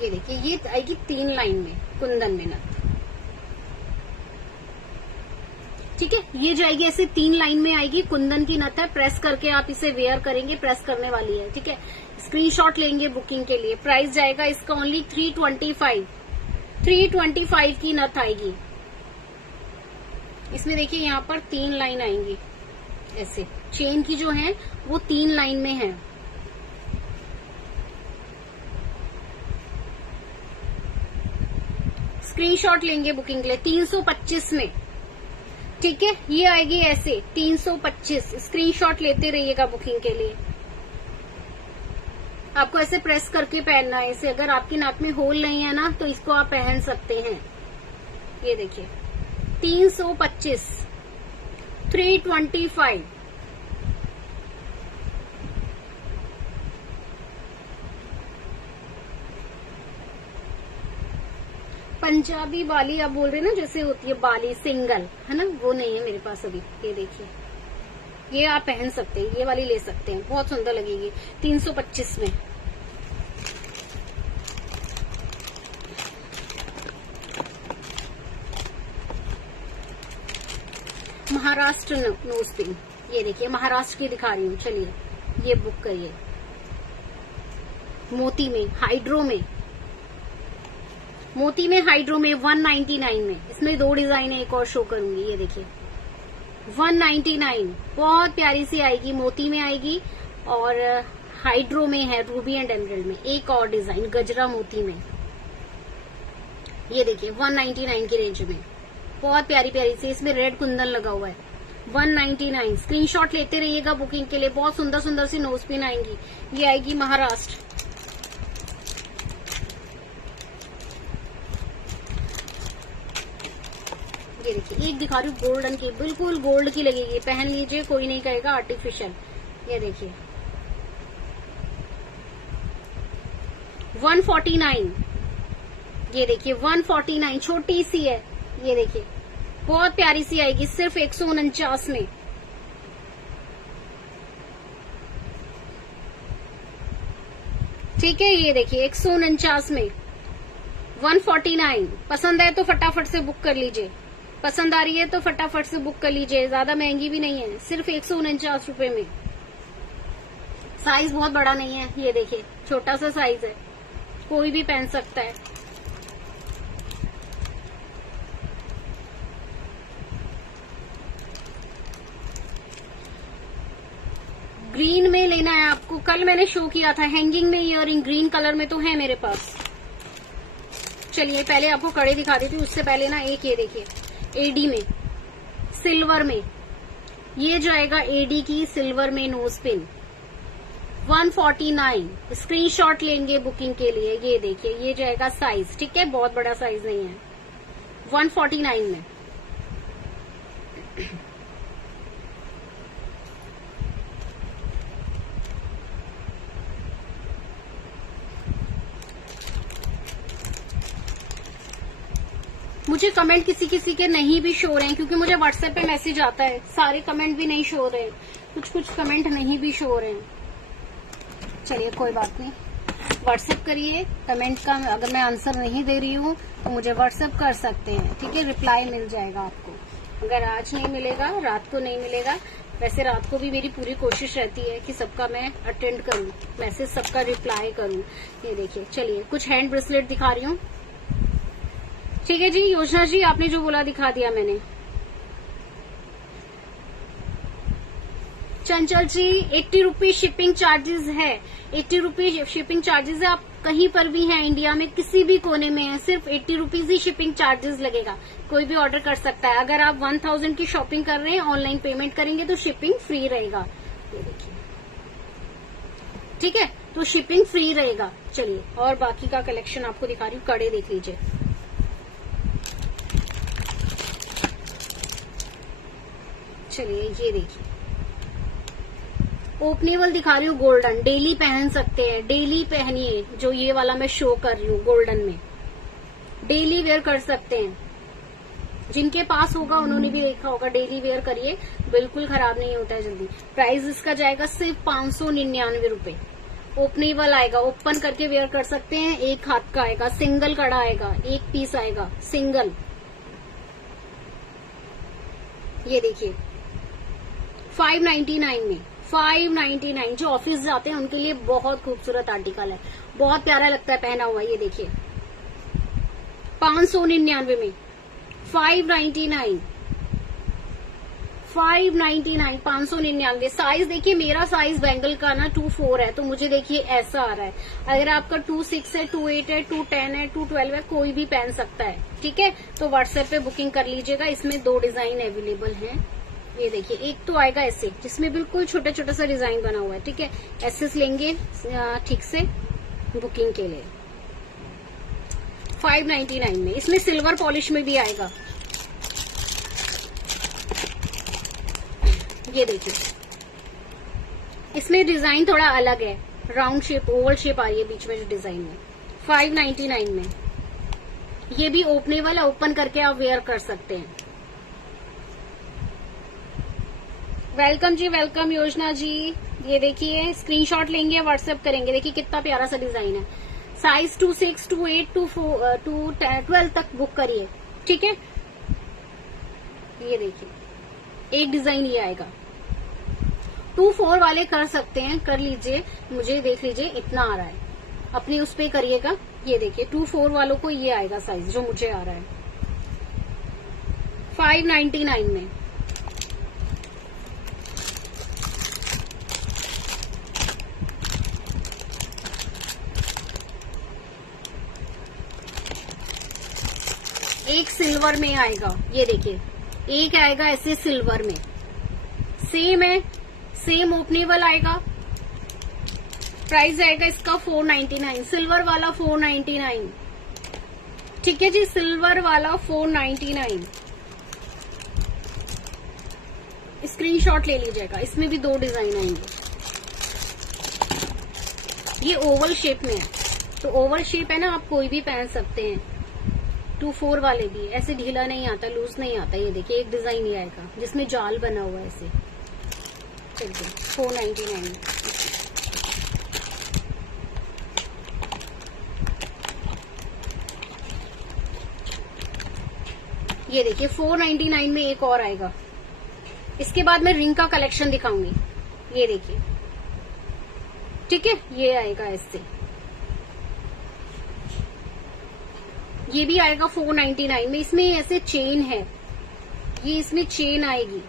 ये देखिए ये आएगी 3 लाइन में, कुंदन में नथ, ठीक है। ये जाएगी ऐसे 3 लाइन में आएगी, कुंदन की नथ है। प्रेस करके आप इसे वेयर करेंगे, प्रेस करने वाली है, ठीक है। स्क्रीनशॉट लेंगे बुकिंग के लिए। प्राइस जाएगा इसका ओनली 325। 325 की नथ आएगी। इसमें देखिए यहाँ पर 3 लाइन आएंगी, ऐसे चेन की जो है वो 3 लाइन में है। स्क्रीनशॉट लेंगे बुकिंग के लिए 325 में, ठीक है। ये आएगी ऐसे 325। स्क्रीनशॉट लेते रहिएगा बुकिंग के लिए। आपको ऐसे प्रेस करके पहनना है इसे। अगर आपकी नाक में होल नहीं है ना तो इसको आप पहन सकते हैं। ये देखिए 325, 325। पंजाबी बाली आप बोल रहे हैं ना, जैसे होती है बाली सिंगल, है ना, वो नहीं है मेरे पास अभी। ये देखिए, ये आप पहन सकते हैं, ये वाली ले सकते हैं, बहुत सुंदर लगेगी 325 में। महाराष्ट्र नोज पिन, ये देखिए महाराष्ट्र की दिखा रही हूँ। चलिए ये बुक करिए। मोती में, हाइड्रो में, मोती में हाइड्रो में 199 में। इसमें 2 डिजाइन है, एक और शो करूंगी। ये देखिए 199, बहुत प्यारी सी आएगी। मोती में आएगी और हाइड्रो में है, रूबी एंड एमरल्ड में। एक और डिजाइन गजरा मोती में। ये देखिए 199 की रेंज में, बहुत प्यारी प्यारी सी। इसमें रेड कुंदन लगा हुआ है। 199। स्क्रीनशॉट लेते रहिएगा बुकिंग के लिए। बहुत सुंदर सुंदर सी नोज पिन आएंगी। ये आएगी महाराष्ट्र। ये देखिए एक दिखा रही हूँ गोल्डन की, बिल्कुल गोल्ड की लगेगी। पहन लीजिए, कोई नहीं कहेगा आर्टिफिशियल। ये देखिए 149। ये देखिए 149, छोटी सी है। ये देखिए बहुत प्यारी सी आएगी, सिर्फ 149 में। ठीक है, ये देखिए 149 में 149। पसंद है तो फटाफट से बुक कर लीजिए। पसंद आ रही है तो फटाफट से बुक कर लीजिए। ज्यादा महंगी भी नहीं है, सिर्फ 149 रुपए में। साइज बहुत बड़ा नहीं है। ये देखिए छोटा सा साइज है, कोई भी पहन सकता है। ग्रीन में लेना है आपको। कल मैंने शो किया था हैंगिंग में इयररिंग, ग्रीन कलर में तो है मेरे पास। चलिए पहले आपको कड़े दिखा देती हूँ, उससे पहले ना एक ये देखिए एडी में, सिल्वर में। ये जो आएगा एडी की सिल्वर में नोज पिन 149। स्क्रीनशॉट लेंगे बुकिंग के लिए। ये देखिए ये जाएगा साइज, ठीक है, बहुत बड़ा साइज नहीं है। 149 में। मुझे कमेंट किसी किसी के नहीं भी शो रहे हैं, क्योंकि मुझे व्हाट्सएप पे मैसेज आता है। सारे कमेंट भी नहीं शो रहे हैं, कुछ कुछ कमेंट नहीं भी शो रहे हैं। चलिए कोई बात नहीं, व्हाट्सएप करिए। कमेंट का अगर मैं आंसर नहीं दे रही हूँ तो मुझे व्हाट्सएप कर सकते हैं, ठीक है। रिप्लाई मिल जाएगा आपको। अगर आज नहीं मिलेगा, रात को नहीं मिलेगा। वैसे रात को भी मेरी पूरी कोशिश रहती है कि सबका मैं अटेंड करूँ, मैसेज सबका रिप्लाई करूँ। ये देखिए, चलिए कुछ हैंड ब्रेसलेट दिखा रही हूँ, ठीक है जी। योजना जी आपने जो बोला दिखा दिया मैंने। चंचल जी 80 रुपीज शिपिंग चार्जेस है। 80 रुपीज शिपिंग चार्जेस है। आप कहीं पर भी हैं इंडिया में, किसी भी कोने में है, सिर्फ 80 रुपीज ही शिपिंग चार्जेस लगेगा। कोई भी ऑर्डर कर सकता है। अगर आप 1000 की शॉपिंग कर रहे हैं, ऑनलाइन पेमेंट करेंगे तो शिपिंग फ्री रहेगा। ये देखिए, ठीक है, तो शिपिंग फ्री रहेगा। चलिए और बाकी का कलेक्शन आपको दिखा रही हूँ। कड़े देख लीजिए, चलिए ये देखिए ओपनेबल दिखा रही हूँ गोल्डन। डेली पहन सकते हैं, डेली पहनिए। जो ये वाला मैं शो कर रही हूँ गोल्डन में, डेली वेयर कर सकते हैं। जिनके पास होगा उन्होंने भी देखा होगा। डेली वेयर करिए, बिल्कुल खराब नहीं होता है जल्दी। प्राइस इसका जाएगा सिर्फ 599 रुपए। ओपनेबल आएगा, ओपन करके वेयर कर सकते हैं। एक हाथ का आएगा, सिंगल कड़ा आएगा, एक पीस आएगा सिंगल। ये देखिए 599 में, 599। जो ऑफिस जाते हैं उनके लिए बहुत खूबसूरत आर्टिकल है, बहुत प्यारा लगता है पहना हुआ। ये देखिए 599 में 599 599। साइज देखिए, मेरा साइज बैंगल का ना 24 है, तो मुझे देखिए ऐसा आ रहा है। अगर आपका 26 है, 28 है, 210 है, 212 है, कोई भी पहन सकता है। ठीक है, तो व्हाट्सएप पे बुकिंग कर लीजिएगा। इसमें 2 डिजाइन अवेलेबल हैं। ये देखिए, एक तो आएगा ऐसे जिसमें बिल्कुल छोटा छोटा सा डिजाइन बना हुआ है। ठीक है, ऐसे लेंगे ठीक से बुकिंग के लिए 599 में। इसमें सिल्वर पॉलिश में भी आएगा। ये देखिए, इसमें डिजाइन थोड़ा अलग है, राउंड शेप, ओवल शेप आ रही है बीच में जो डिजाइन में। 599 में ये भी ओपनेबल है, ओपन करके आप वेयर कर सकते हैं। वेलकम जी, वेलकम योजना जी। ये देखिए, स्क्रीनशॉट लेंगे, व्हाट्सएप करेंगे। देखिए कितना प्यारा सा डिजाइन है। साइज 26, 28, 12 तक बुक करिए। ठीक है, ये देखिए एक डिजाइन ये आएगा। 24 वाले कर सकते हैं, कर लीजिए। मुझे देख लीजिए इतना आ रहा है, अपने उस पे करिएगा। ये देखिए 24 वालों को ये आएगा साइज जो मुझे आ रहा है 599 में। एक सिल्वर में आएगा, ये देखिए एक आएगा ऐसे सिल्वर में, सेम है, सेम ओपनेबल आएगा। प्राइस आएगा इसका 499, सिल्वर वाला 499। ठीक है जी, सिल्वर वाला 499। स्क्रीनशॉट ले लीजिएगा। इसमें भी 2 डिजाइन आएंगे। ये ओवल शेप में है, तो ओवल शेप है ना, आप कोई भी पहन सकते हैं। 24 वाले भी ऐसे ढीला नहीं आता, लूज नहीं आता। ये देखिए एक डिजाइन ये आएगा जिसमें जाल बना हुआ है ऐसे। चलिए 499। ये देखिए 499 में एक और आएगा। इसके बाद मैं रिंग का कलेक्शन दिखाऊंगी। ये देखिए, ठीक है, ये आएगा ऐसे। ये भी आएगा 499 में। इसमें ऐसे चेन है, ये इसमें चेन आएगी।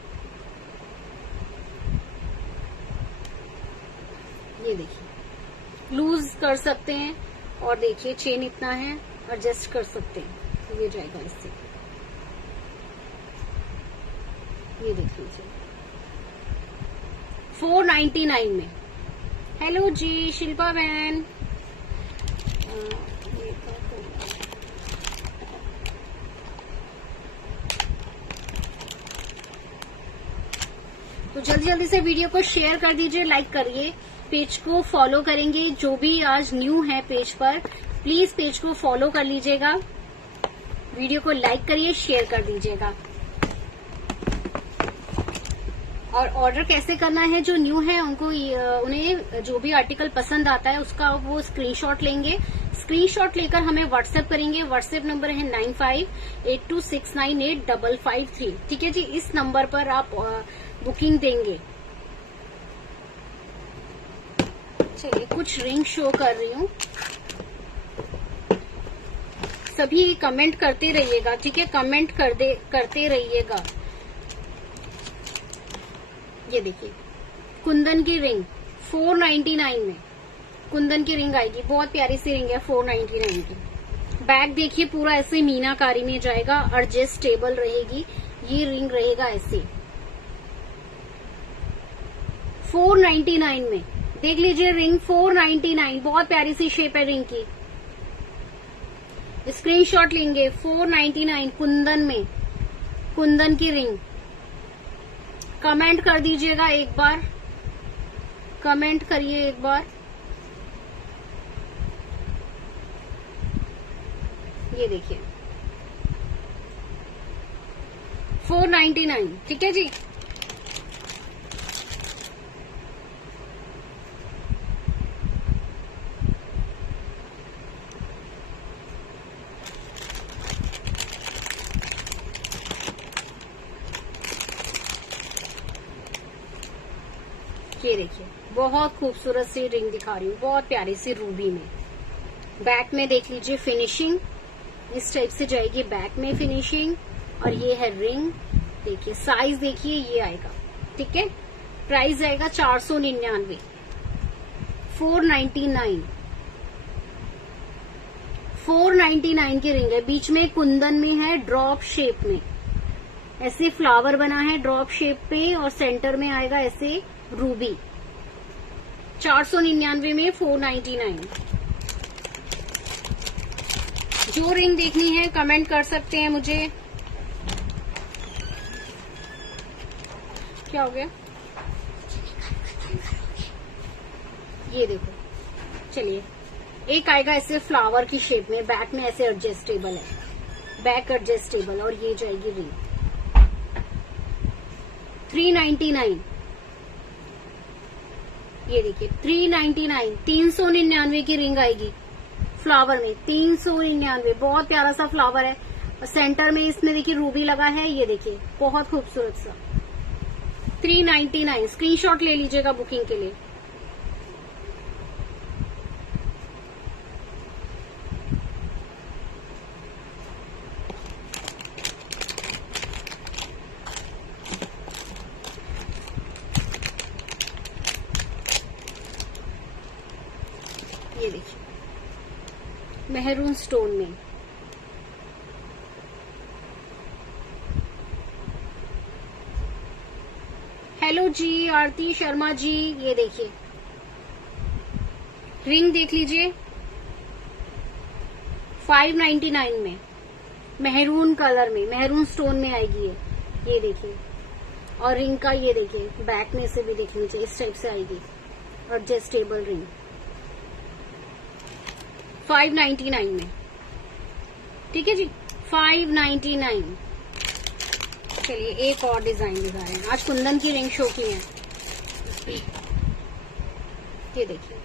ये देखिए लूज कर सकते हैं, और देखिए चेन इतना है, एडजस्ट कर सकते हैं। ये जाएगा इससे। ये देखिए 499 में। हेलो जी शिल्पा बहन, तो जल्दी जल्दी से वीडियो को शेयर कर दीजिए, लाइक करिए, पेज को फॉलो करेंगे। जो भी आज न्यू है पेज पर, प्लीज पेज को फॉलो कर लीजिएगा, वीडियो को लाइक करिए, शेयर कर दीजिएगा। और ऑर्डर कैसे करना है, जो न्यू है उनको, उन्हें जो भी आर्टिकल पसंद आता है उसका वो स्क्रीनशॉट लेंगे। स्क्रीनशॉट लेकर हमें व्हाट्सएप करेंगे। व्हाट्सएप नंबर है 9582698553। ठीक है जी, इस नंबर पर आप बुकिंग देंगे। चलिए कुछ रिंग शो कर रही हूँ, सभी कमेंट करते रहिएगा। ठीक है, कमेंट करते रहिएगा। ये देखिए कुंदन की रिंग 499 में, कुंदन की रिंग आएगी। बहुत प्यारी सी रिंग है 499 की। बैक देखिए पूरा ऐसे मीनाकारी में जाएगा, एडजस्टेबल रहेगी। ये रिंग रहेगा ऐसे 499 में। देख लीजिए रिंग 499, बहुत प्यारी सी शेप है रिंग की। स्क्रीनशॉट लेंगे 499 कुंदन में, कुंदन की रिंग। कमेंट कर दीजिएगा एक बार, कमेंट करिए एक बार। ये देखिए 499। ठीक है जी, ये देखिए बहुत खूबसूरत सी रिंग दिखा रही हूँ, बहुत प्यारी सी रूबी में। बैक में देख लीजिए फिनिशिंग इस टाइप से जाएगी, बैक में फिनिशिंग। और ये है रिंग, देखिए साइज देखिए ये आएगा, ठीक है। प्राइस आएगा 499, 499, 499 की रिंग है। बीच में कुंदन में है, ड्रॉप शेप में ऐसे फ्लावर बना है ड्रॉप शेप पे, और सेंटर में आएगा ऐसे रूबी। 499 में 499। जो रिंग देखनी है कमेंट कर सकते हैं मुझे। क्या हो गया? ये देखो, चलिए एक आएगा ऐसे फ्लावर की शेप में, बैक में ऐसे एडजस्टेबल है, बैक एडजस्टेबल, और ये जाएगी रिंग 399। ये देखिए 399, 399 की रिंग आएगी फ्लावर में, 399। बहुत प्यारा सा फ्लावर है, और सेंटर में इसमें देखिए रूबी लगा है, ये देखिए बहुत खूबसूरत सा। 399, स्क्रीनशॉट ले लीजिएगा बुकिंग के लिए। ये देखिए मेहरून स्टोन में, हेलो जी आरती शर्मा जी। ये देखिए रिंग देख लीजिए 599 में, मेहरून कलर में, मेहरून स्टोन में आएगी ये देखिए। और रिंग का ये देखिए बैक में से भी देख लीजिए इस टाइप से आएगी, एडजस्टेबल रिंग 599 में, ठीक है जी 599। चलिए एक और डिजाइन दिखा रहे हैं, आज कुंदन की रिंग शो की है। ये देखिए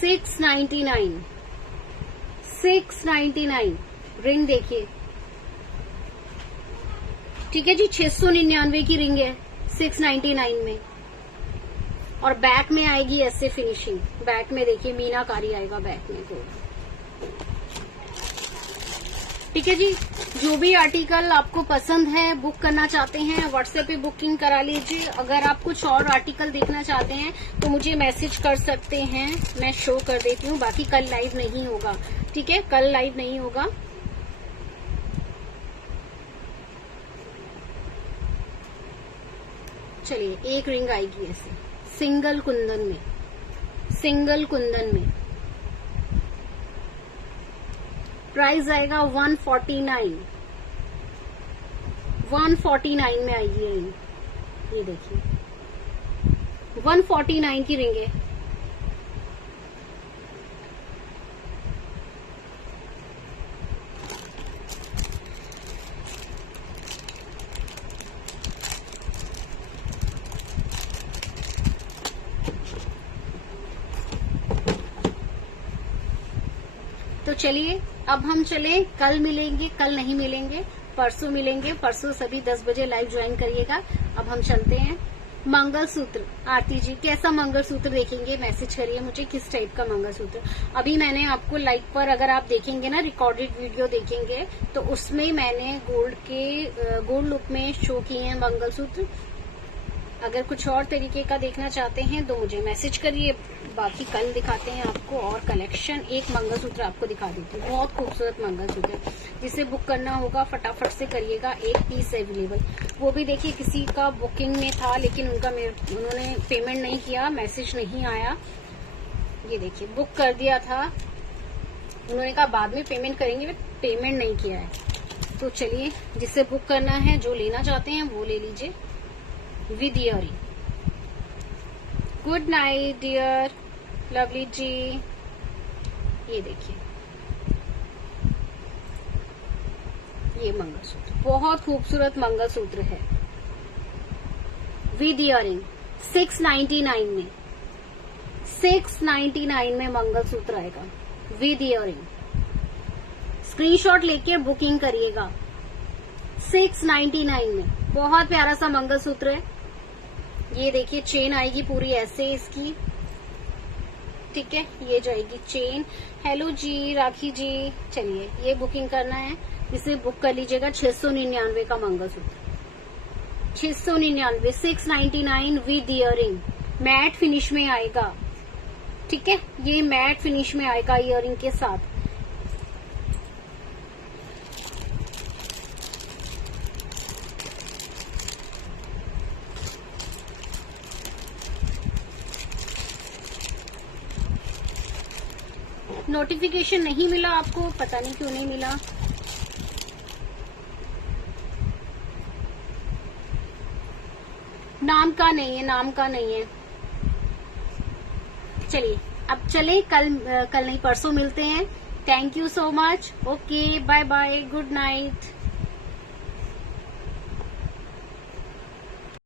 $699 रिंग देखिए, ठीक है जी 699 की रिंग है 699 में। और बैक में आएगी ऐसे फिनिशिंग, बैक में देखिए मीनाकारी आएगा बैक में थोड़ा, ठीक है जी। जो भी आर्टिकल आपको पसंद है, बुक करना चाहते हैं, व्हाट्सएप पे बुकिंग करा लीजिए। अगर आप कुछ और आर्टिकल देखना चाहते हैं तो मुझे मैसेज कर सकते हैं, मैं शो कर देती हूँ। बाकी कल लाइव नहीं होगा, ठीक है, कल लाइव नहीं होगा। चलिए एक रिंग आएगी ऐसे सिंगल कुंदन में, सिंगल कुंदन में। प्राइस आएगा 149, 149 में आएगी ये रिंग। ये देखिए 149 की रिंग है। तो चलिए अब हम चले, कल मिलेंगे, कल नहीं मिलेंगे, परसों मिलेंगे। परसों सभी 10 बजे लाइव ज्वाइन करिएगा। अब हम चलते हैं। मंगलसूत्र, आरती जी कैसा मंगलसूत्र देखेंगे, मैसेज करिए मुझे किस टाइप का मंगलसूत्र। अभी मैंने आपको लाइव पर अगर आप देखेंगे ना, रिकॉर्डेड वीडियो देखेंगे तो उसमें मैंने गोल्ड लुक में शो किए हैं मंगलसूत्र। अगर कुछ और तरीके का देखना चाहते हैं तो मुझे मैसेज करिए। बाकी कल दिखाते हैं आपको और कलेक्शन। एक मंगलसूत्र आपको दिखा देती हूँ, बहुत खूबसूरत मंगलसूत्र। जिसे बुक करना होगा फटाफट से करिएगा, एक पीस अवेलेबल। वो भी देखिए किसी का बुकिंग में था लेकिन उन्होंने पेमेंट नहीं किया, मैसेज नहीं आया। ये देखिए बुक कर दिया था, उन्होंने कहा बाद में पेमेंट करेंगे, पेमेंट नहीं किया है। तो चलिए जिसे बुक करना है, जो लेना चाहते हैं वो ले लीजिए with earring. Good night dear lovely ji. ये देखिए ये मंगलसूत्र बहुत खूबसूरत मंगलसूत्र है विद ईयरिंग 699 में, 699 में मंगलसूत्र आएगा विद ईयरिंग। स्क्रीनशॉट लेके बुकिंग करिएगा, 699 में। बहुत प्यारा सा मंगलसूत्र है। ये देखिए चेन आएगी पूरी ऐसे इसकी, ठीक है, ये जाएगी चेन। हेलो जी राखी जी, चलिए ये बुकिंग करना है, इसे बुक कर लीजिएगा। 699 का mangalsutra, 699, 699 with earring, matte finish में आएगा, ठीक है, ये मैट फिनिश में आएगा इयरिंग के साथ। नोटिफिकेशन नहीं मिला आपको, पता नहीं क्यों नहीं मिला। नाम का नहीं है, नाम का नहीं है। चलिए अब चले, कल नहीं परसों मिलते हैं। Thank you so much. Okay, bye bye, good night.